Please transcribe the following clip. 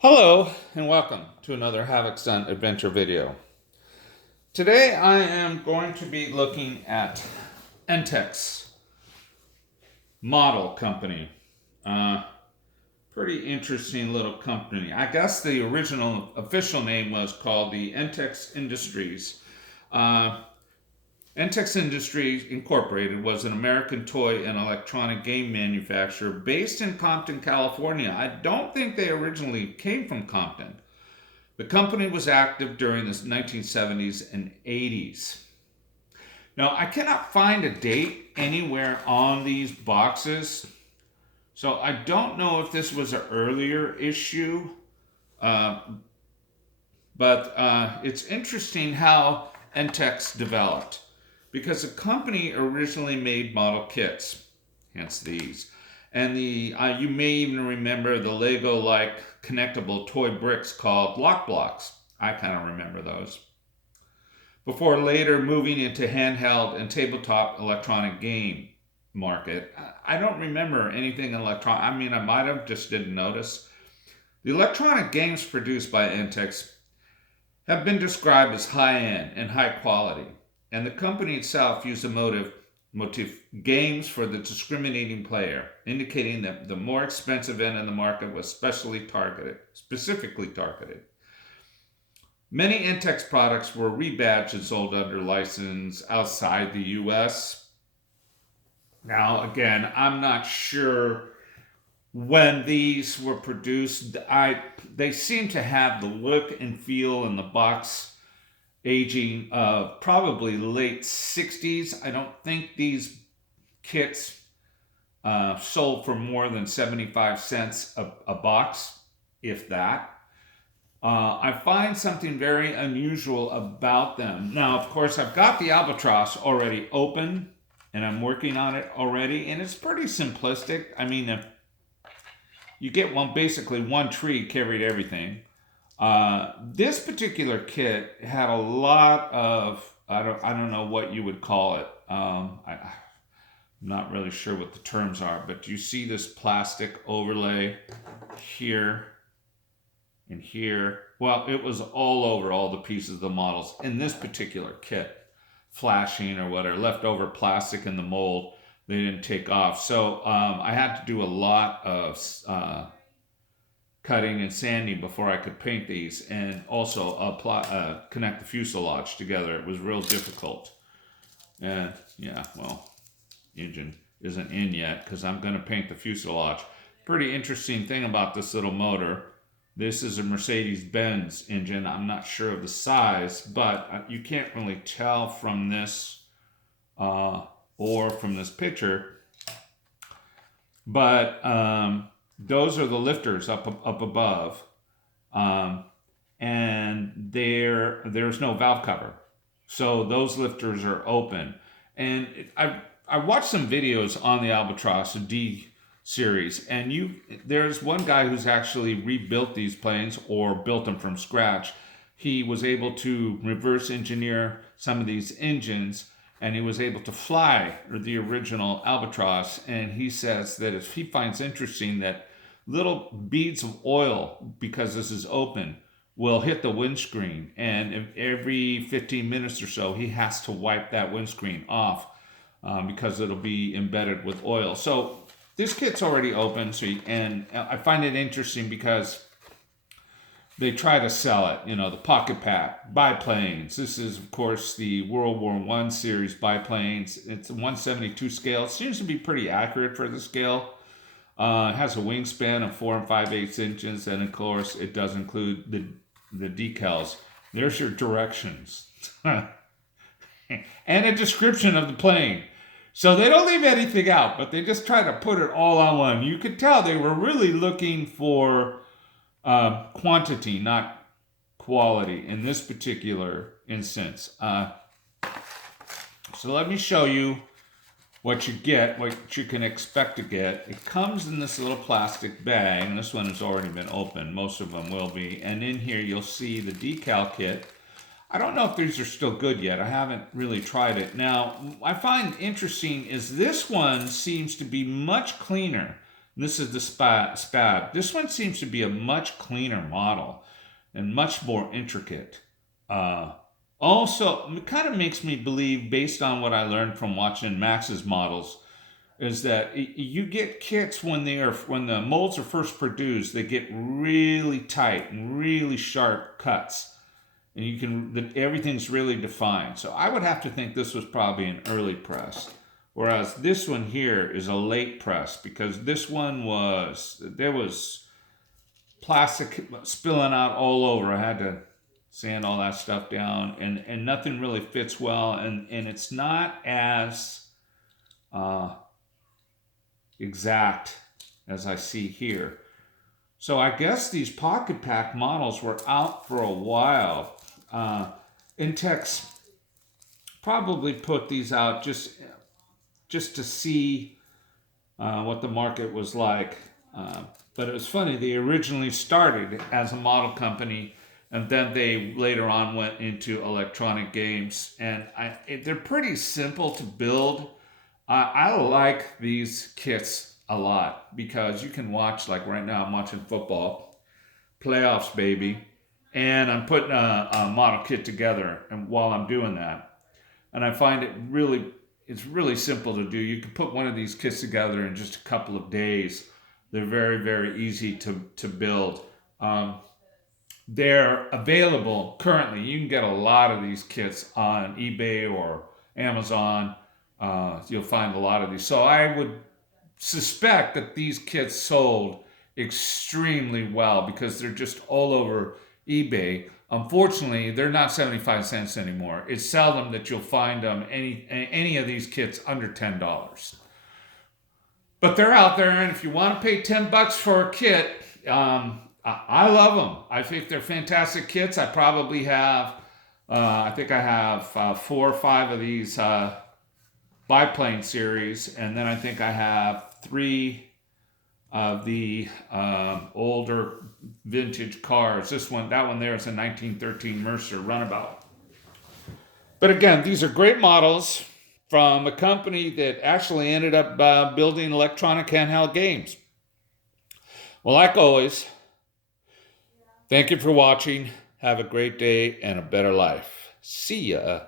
Hello and welcome to another Havoc's Done adventure video. Today I am going to be looking at ENTEX model company. Pretty interesting little company. I guess the original official name was called the ENTEX Industries. Uh, ENTEX Industries Incorporated was an American toy and electronic game manufacturer based in Compton, California. I don't think they originally came from Compton. The company was active during the 1970s and 80s. Now, I cannot find a date anywhere on these boxes, so I don't know if this was an earlier issue, uh, but it's interesting how Entex developed because the company originally made model kits, hence these. And you may even remember the Lego-like connectable toy bricks called lock blocks. I kind of remember those. Before later moving into handheld and tabletop electronic game market, I don't remember anything electronic. I mean, I might have, just didn't notice. The electronic games produced by Intex have been described as high-end and high quality, and the company itself used a motif games for the discriminating player, indicating that the more expensive end of the market was specifically targeted. Many Intex products were rebadged and sold under license outside the US. Now, again, I'm not sure when these were produced. They seem to have the look and feel in the box aging of probably late 60s. I don't think these kits sold for more than 75 cents a box, if that. I find something very unusual about them. Now, of course, I've got the Albatross already open and I'm working on it already, and it's pretty simplistic. I mean, you get basically one tree carried everything. This particular kit had a lot of, I don't know what you would call it. I'm not really sure what the terms are, but you see this plastic overlay here and here. Well, it was all over all the pieces of the models in this particular kit, flashing or whatever, leftover plastic in the mold. They didn't take off. So I had to do a lot of cutting and sanding before I could paint these, and also connect the fuselage together. It was real difficult. And yeah, well, engine isn't in yet because I'm going to paint the fuselage. Pretty interesting thing about this little motor. This is a Mercedes-Benz engine. I'm not sure of the size, but you can't really tell from this or from this picture. But those are the lifters up above, and there's no valve cover, so those lifters are open. And I watched some videos on the Albatross D series, and there's one guy who's actually rebuilt these planes or built them from scratch. He was able to reverse engineer some of these engines, and he was able to fly the original Albatross. And he says that if he finds interesting that little beads of oil, because this is open, will hit the windscreen, and every 15 minutes or so he has to wipe that windscreen off because it'll be embedded with oil. So this kit's already open, and I find it interesting because they try to sell it, the pocket pack biplanes. This is, of course, the World War I series biplanes. It's a 172 scale. It seems to be pretty accurate for the scale. It has a wingspan of 4 5/8 inches, and of course, it does include the decals. There's your directions and a description of the plane. So they don't leave anything out, but they just try to put it all on one. You could tell they were really looking for quantity, not quality in this particular instance. So let me show you what you get, what you can expect to get. It comes in this little plastic bag, and this one has already been opened. Most of them will be. And in here you'll see the decal kit. I don't know if these are still good yet. I haven't really tried it. Now, I find interesting is this one seems to be much cleaner This is the Spab. This one seems to be a much cleaner model and much more intricate. Uh, Also, it kind of makes me believe, based on what I learned from watching Max's models, is that you get kits when the molds are first produced, they get really tight and really sharp cuts, and everything's really defined. So I would have to think this was probably an early press, whereas this one here is a late press, because this one there was plastic spilling out all over. I had to sand all that stuff down, and nothing really fits well, and it's not as uh, exact as I see here. So I guess these pocket pack models were out for a while. ENTEX probably put these out just to see what the market was like. But it was funny, they originally started as a model company, and then they later on went into electronic games. And they're pretty simple to build. I like these kits a lot because you can watch, like right now, I'm watching football, playoffs, baby, and I'm putting a model kit together. And while I'm doing that, and I find it's really simple to do. You can put one of these kits together in just a couple of days. They're very, very easy to build. They're available currently. You can get a lot of these kits on eBay or Amazon. You'll find a lot of these. So I would suspect that these kits sold extremely well because they're just all over eBay. Unfortunately, they're not 75 cents anymore. It's seldom that you'll find any of these kits under $10. But they're out there, and if you want to pay $10 for a kit, I love them. I think they're fantastic kits. I probably have, I think I have 4 or 5 of these biplane series, and then I think I have 3 of the older vintage cars. That one there is a 1913 Mercer Runabout. But again, these are great models from a company that actually ended up building electronic handheld games. Well, like always, thank you for watching. Have a great day and a better life. See ya.